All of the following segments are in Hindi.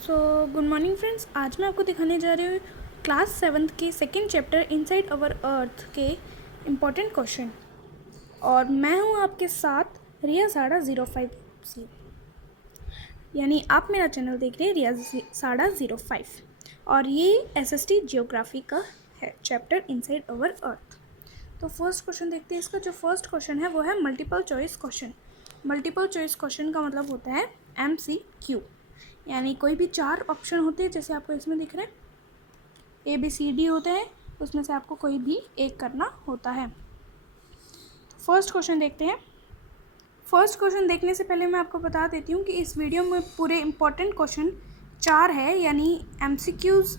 So good morning friends. आज मैं आपको दिखाने जा रही हूँ क्लास 7th के सेकेंड चैप्टर इनसाइड अवर अर्थ के इम्पॉर्टेंट क्वेश्चन। और मैं हूँ आपके साथ रिया साड़ा 05 सी, यानी आप मेरा चैनल देख रहे हैं रिया साड़ा 05। और ये एसएसटी जियोग्राफी का है चैप्टर इनसाइड अवर अर्थ। तो फर्स्ट क्वेश्चन देखते हैं। इसका जो फर्स्ट क्वेश्चन है वो है multiple choice question. Multiple choice question का मतलब होता है MCQ, यानी कोई भी 4 ऑप्शन होते हैं, जैसे आपको इसमें दिख रहे हैं ABCD होते हैं, उसमें से आपको कोई भी एक करना होता है। तो फर्स्ट क्वेश्चन देखते हैं। फर्स्ट क्वेश्चन देखने से पहले मैं आपको बता देती हूँ कि इस वीडियो में पूरे इम्पोर्टेंट क्वेश्चन 4 है, यानी MCQs,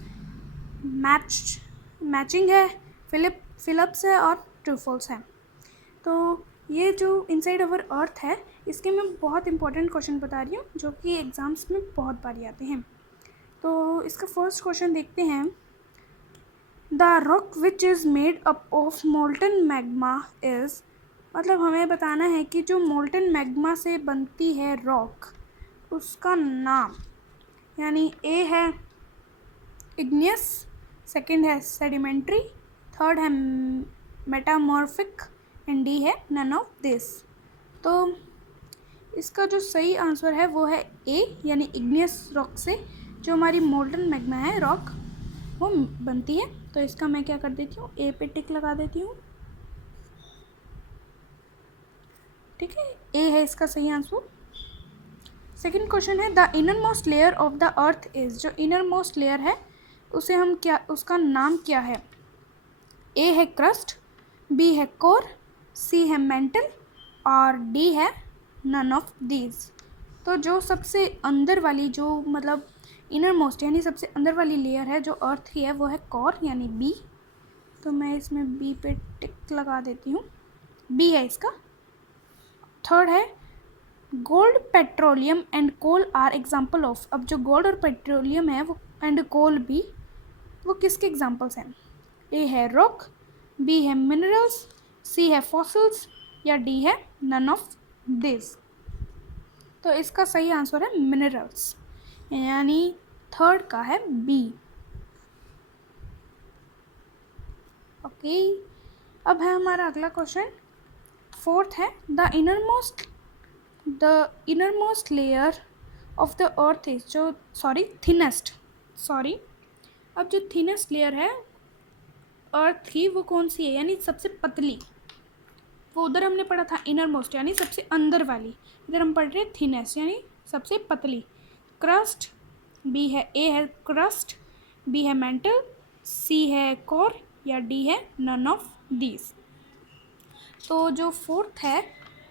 मैचिंग है, फिलिप्स है और ट्रू फॉल्स है। तो ये जो इनसाइड अवर अर्थ है, इसके मैं बहुत इंपॉर्टेंट क्वेश्चन बता रही हूँ जो कि एग्ज़ाम्स में बहुत बारी आते हैं। तो इसका फर्स्ट क्वेश्चन देखते हैं। The rock which is made up of molten magma is, मतलब हमें बताना है कि जो मोल्टन मैग्मा से बनती है रॉक, उसका नाम, यानी ए है इग्नियस, सेकंड है सेडिमेंट्री, थर्ड है मेटामॉर्फिक एंड डी है नन ऑफ दिस। तो इसका जो सही आंसर है वो है ए, यानी इग्नियस रॉक से जो हमारी मोल्टन मैग्मा है रॉक वो बनती है। तो इसका मैं क्या कर देती हूँ, ए पे टिक लगा देती हूँ। ठीक है, ए है इसका सही आंसर। सेकंड क्वेश्चन है the inner most layer of the earth is, जो इनर मोस्ट लेयर है उसे हम क्या, उसका नाम क्या है। ए है क्रस्ट, बी है कोर, सी है मेंटल और डी है नन ऑफ दीज। तो जो सबसे अंदर वाली, जो मतलब इनर मोस्ट यानी सबसे अंदर वाली लेयर है जो अर्थ की है, वो है कोर यानी बी। तो मैं इसमें बी पे टिक लगा देती हूँ, बी है इसका। थर्ड है gold, petroleum and coal are example of. अब जो गोल्ड और पेट्रोलियम है वो एंड कोल भी, वो किसके एग्जाम्पल्स हैं। ए है रॉक, बी है मिनरल्स, सी है फॉसिल्स या डी है नन ऑफ दिस। तो इसका सही आंसर है मिनरल्स, यानी थर्ड का है बी। ओके, अब है हमारा अगला क्वेश्चन। फोर्थ है the inner most layer of the earth is, जो थिनेस्ट, अब जो थिनेस्ट लेयर है अर्थ की वो कौन सी है, यानी सबसे पतली। वो उधर हमने पढ़ा था इनर मोस्ट यानी सबसे अंदर वाली, इधर हम पढ़ रहे हैं थिनेस्ट यानी सबसे पतली। क्रस्ट, बी है, ए है क्रस्ट, बी है मेंटल, सी है कोर या डी है नन ऑफ दीज। तो जो फोर्थ है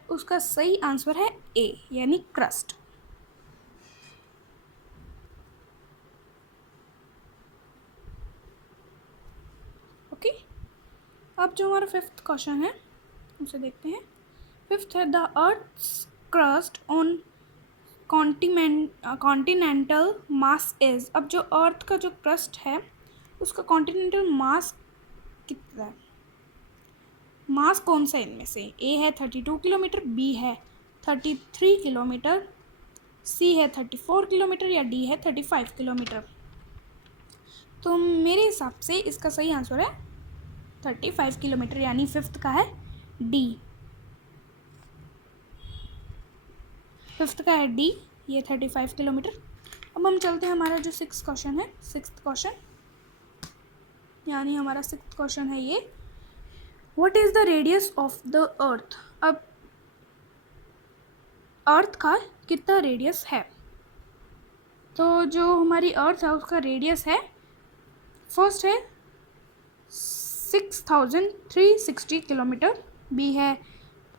उसका सही आंसर है ए, यानी क्रस्ट। ओके, अब जो हमारा फिफ्थ क्वेश्चन है उसे देखते हैं। फिफ्थ है the earth's crust on continental mass is. अब जो अर्थ का जो क्रस्ट है उसका कॉन्टिनेंटल मास कितना है, मास कौन सा है इनमें से। ए है 32 किलोमीटर, बी है 33 किलोमीटर, सी है 34 किलोमीटर या डी है 35 किलोमीटर। तो मेरे हिसाब से इसका सही आंसर है 35 किलोमीटर, यानी फिफ्थ का है डी। फिफ्थ का है डी, ये 35 किलोमीटर। अब हम चलते हैं, हमारा जो सिक्स्थ क्वेश्चन है, सिक्स्थ क्वेश्चन यानी हमारा सिक्स्थ क्वेश्चन है ये, what is the radius of the earth. अब अर्थ का कितना रेडियस है। तो जो हमारी अर्थ है उसका रेडियस है, फर्स्ट है 6360 किलोमीटर, बी है,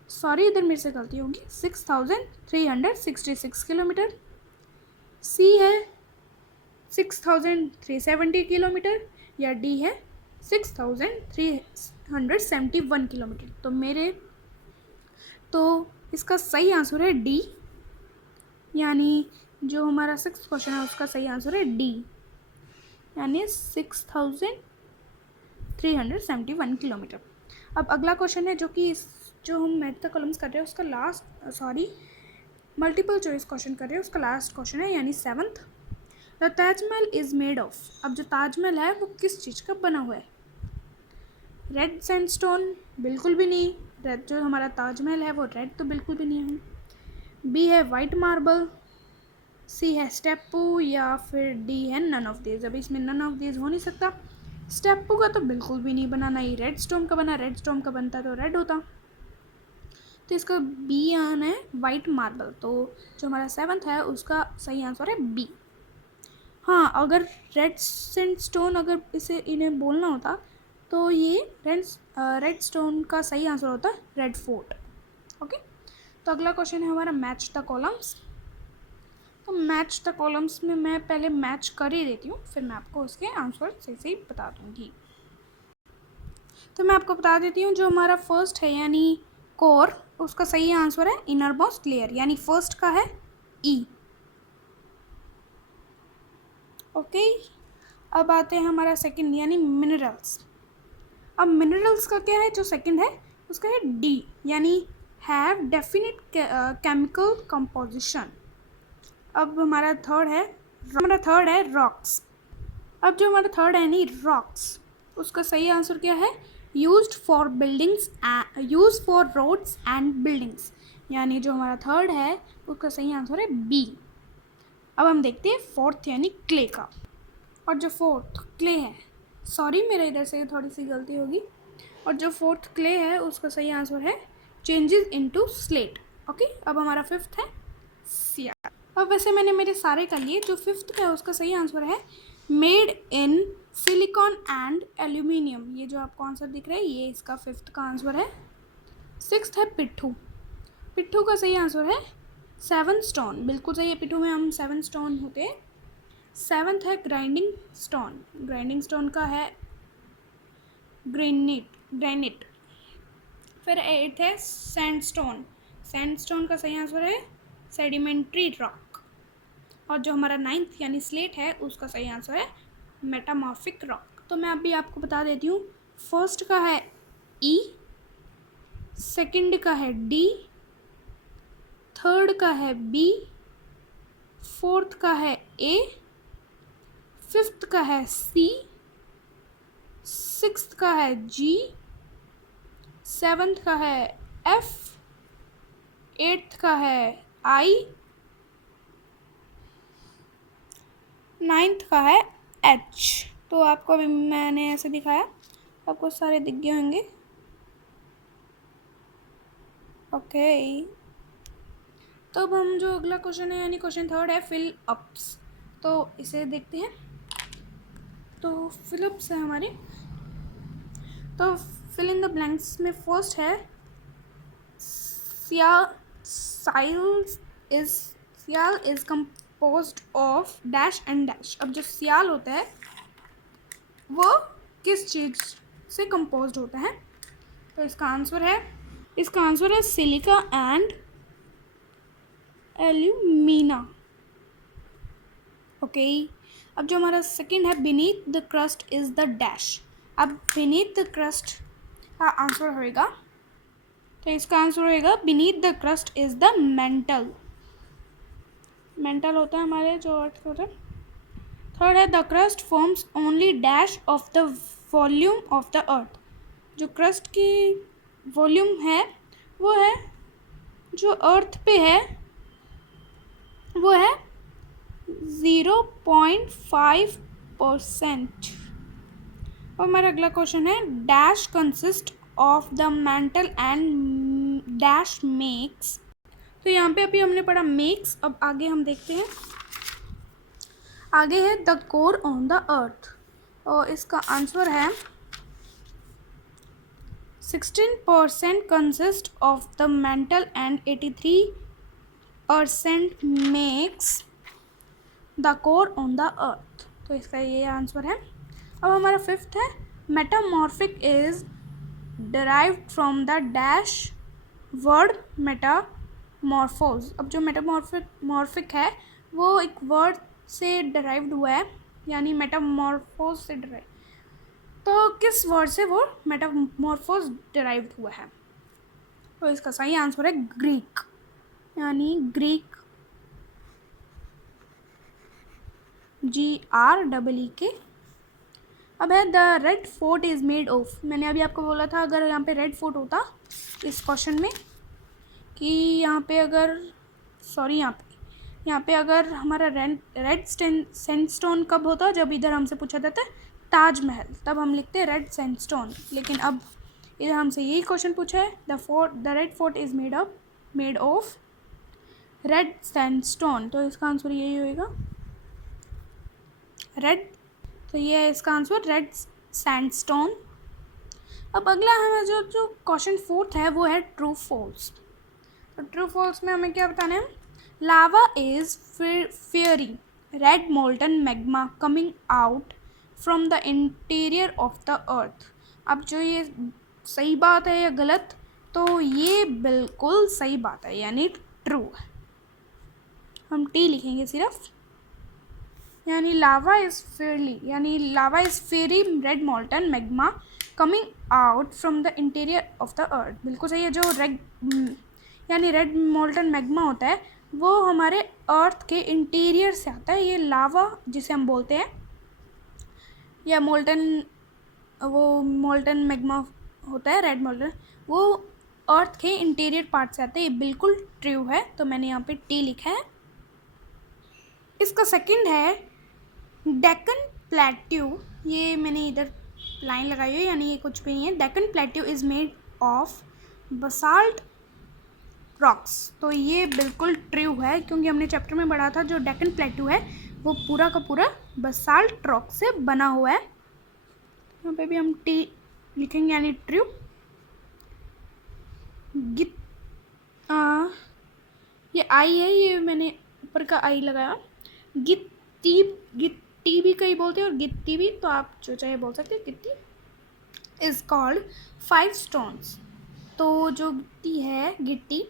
सॉरी इधर मेरे से गलती होगी, 6366 किलोमीटर, सी है 6370 किलोमीटर या डी है 6371 किलोमीटर। तो इसका सही आंसर है डी, यानी जो हमारा सिक्स्थ क्वेश्चन है उसका सही आंसर है डी, यानी 6371 किलोमीटर। अब अगला क्वेश्चन है जो कि जो हम मैथ द कॉलम्स कर रहे हैं उसका लास्ट, मल्टीपल चॉइस क्वेश्चन कर रहे हैं, उसका लास्ट क्वेश्चन है, यानी seventh. The Taj Mahal is made of, अब जो ताजमहल है वो किस चीज़ का बना हुआ है? रेड सैंडस्टोन, बिल्कुल भी नहीं। रेड जो हमारा ताजमहल है वो रेड तो बिल्कुल भी नहीं है। बी है वाइट मार्बल, सी है स्टेपू, या फिर डी है नन ऑफ दीज। अब इसमें नन ऑफ दीज हो नहीं सकता। स्टेपू का तो बिल्कुल भी नहीं बना, ना ही रेड स्टोन का बना। रेड स्टोन का बनता तो रेड होता। तो इसका बी आना है वाइट मार्बल। तो जो हमारा 7th है उसका सही आंसर है बी। हाँ, अगर रेड सैंडस्टोन अगर इसे इन्हें बोलना होता तो ये रेड स्टोन का सही आंसर होता रेड फोर्ट। ओके, तो अगला क्वेश्चन है हमारा मैच द कॉलम्स। तो मैच द कॉलम्स में मैं पहले मैच कर ही देती हूँ, फिर मैं आपको उसके आंसर सही सही बता दूँगी। तो मैं आपको बता देती हूँ, जो हमारा फर्स्ट है यानी कोर, उसका सही आंसर है इनर मोस्ट लेयर, यानी फर्स्ट का है ई। ओके, अब आते हैं हमारा सेकंड यानी मिनरल्स। अब मिनरल्स का क्या है, जो सेकंड है उसका है डी, यानी हैव डेफिनिट केमिकल कंपोजिशन। अब हमारा थर्ड है रॉक्स। अब जो हमारा थर्ड है नहीं रॉक्स, उसका सही आंसर क्या है? Used for roads and buildings, यानी जो हमारा थर्ड है उसका सही आंसर है बी। अब हम देखते हैं फोर्थ यानी क्ले का। और जो फोर्थ क्ले है, सॉरी मेरे इधर से थोड़ी सी गलती होगी, और जो फोर्थ क्ले है उसका सही आंसर है चेंजेस इनटू स्लेट। ओके, अब हमारा फिफ्थ है सिया। अब वैसे मैंने मेरे सारे कर लिए, जो फिफ्थ का है उसका सही आंसर है made in silicon and aluminium. ये जो आपको आंसर दिख रहा है ये इसका फिफ्थ का आंसर है। सिक्स्थ है पिट्ठू। पिट्ठू का सही आंसर है 7 स्टोन, बिल्कुल सही है। पिट्ठू में हम 7 स्टोन होते हैं। 7th है ग्राइंडिंग स्टोन। ग्राइंडिंग स्टोन का है ग्रेनिट। फिर 8th है सैंडस्टोन। सैंडस्टोन का सही आंसर है सेडिमेंट्री रॉक। और जो हमारा 9th यानी स्लेट है उसका सही आंसर है मेटामॉर्फिक रॉक। तो मैं अभी आपको बता देती हूँ, फर्स्ट का है ई, सेकंड का है डी, थर्ड का है बी, फोर्थ का है ए, फिफ्थ का है सी, सिक्स्थ का है जी, 7th का है एफ, 8th का है आई, 9th का है एच। तो आपको अभी मैंने ऐसे दिखाया, आपको सारे दिख गए होंगे। ओके, तो अब हम जो अगला क्वेश्चन है यानी क्वेश्चन थर्ड है फिल अप्स, तो इसे देखते हैं। तो फिल अप्स है हमारे, तो फिल इन द ब्लैंक्स में फर्स्ट है sial is composed of dash and dash. अब जो सियाल होता है वो किस चीज़ से कंपोज्ड होता है? तो इसका आंसर है सिलिका एंड एल्यूमिना। ओके, अब जो हमारा सेकंड है beneath the crust is the dash. अब बीनीथ द क्रस्ट का आंसर होएगा, तो इसका आंसर होएगा beneath the crust is the mental होता है हमारे जो अर्थ होता है। थर्ड है the crust forms only dash of the volume of the अर्थ। जो क्रस्ट की वॉल्यूम है वो है जो अर्थ पे है वो है 0.5%। और हमारा अगला क्वेश्चन है dash consist of the mental and dash makes. तो यहाँ पे अभी हमने पढ़ा मेक्स, अब आगे हम देखते हैं। आगे है the core on the earth, और इसका आंसर है 16% consist of the mental and 83% makes the core on the earth. तो इसका ये आंसर है। अब हमारा फिफ्थ है metamorphic is derived from the dash word metamorphose. अब जो मेटामॉर्फिक है वो एक वर्ड से डिराइव्ड हुआ है, यानी मेटामॉर्फोज से डिराइव। तो किस वर्ड से वो मेटामॉर्फोज डिराइव्ड हुआ है? तो इसका सही आंसर है ग्रीक, यानी ग्रीक GREEK। अब है the red fort is made of. मैंने अभी आपको बोला था अगर यहाँ पे रेड फोर्ट होता इस क्वेश्चन में कि यहाँ पे अगर हमारा रेड सैंडस्टोन कब होता, जब इधर हमसे पूछा जाता है ताजमहल, तब हम लिखते हैं रेड सैंडस्टोन। लेकिन अब इधर हमसे यही क्वेश्चन पूछा है the red fort is made of red sandstone, तो इसका आंसर यही होएगा रेड। तो ये है इसका आंसर रेड सैंडस्टोन। अब अगला हमारा जो क्वेश्चन 4 है वो है ट्रू फॉल्स। तो ट्रू फॉल्स में हमें क्या बताना है, lava is fiery red molten magma coming out from the interior of the earth. अब जो ये सही बात है या गलत, तो ये बिल्कुल सही बात है यानी ट्रू है। हम टी लिखेंगे सिर्फ, यानी lava is fiery red molten magma coming out from the interior of the earth. बिल्कुल सही है। जो रेड मोल्टन मैग्मा होता है वो हमारे अर्थ के इंटीरियर से आता है। ये लावा जिसे हम बोलते हैं या मोल्टन मैग्मा होता है रेड मोल्टन, वो अर्थ के इंटीरियर पार्ट से आता है। ये बिल्कुल ट्रू है, तो मैंने यहाँ पे टी लिखा है। इसका सेकंड है डेक्कन प्लेट्यू। ये मैंने इधर लाइन लगाई है, यानी ये कुछ भी नहीं है। Deccan plateau is made of basalt rocks. तो ये बिल्कुल ट्रू है, क्योंकि हमने चैप्टर में पढ़ा था जो डेक्कन प्लेट्यू है वो पूरा का पूरा बसाल्ट रॉक से बना हुआ है। यहाँ पे भी हम टी लिखेंगे यानी ट्रू। ये आई है, ये मैंने ऊपर का आई लगाया। गिट्टी भी कई बोलते हैं और गिट्टी भी, तो आप जो चाहे बोल सकते हैं। गिट्टी इज़ कॉल्ड 5 स्टोन्स। तो जो गिट्टी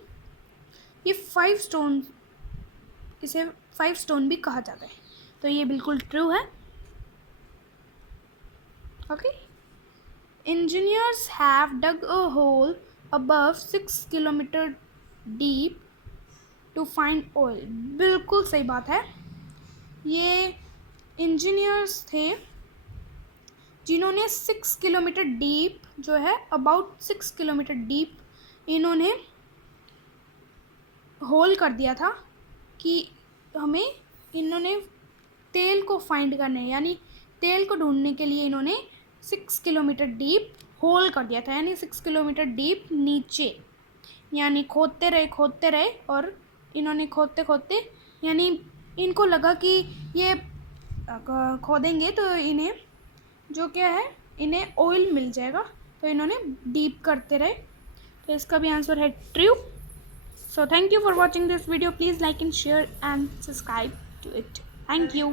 ये 5 स्टोन, इसे 5 स्टोन भी कहा जाता है। तो ये बिल्कुल ट्रू है। Okay, engineers have dug a hole above 6 kilometre deep to find oil. बिल्कुल सही बात है। ये इंजीनियर्स थे जिन्होंने 6 किलोमीटर डीप जो है अबाउट 6 किलोमीटर डीप इन्होंने होल कर दिया था कि इन्होंने तेल को फाइंड करने, यानी तेल को ढूंढने के लिए इन्होंने 6 किलोमीटर डीप होल कर दिया था। यानी 6 किलोमीटर डीप नीचे, यानी खोदते रहे और इन्होंने खोदते यानी इनको लगा कि ये खोदेंगे तो इन्हें इन्हें ऑयल मिल जाएगा, तो इन्होंने डीप करते रहे। तो इसका भी आंसर है true. So thank you for watching this video. Please like and share and subscribe to it. Thank you.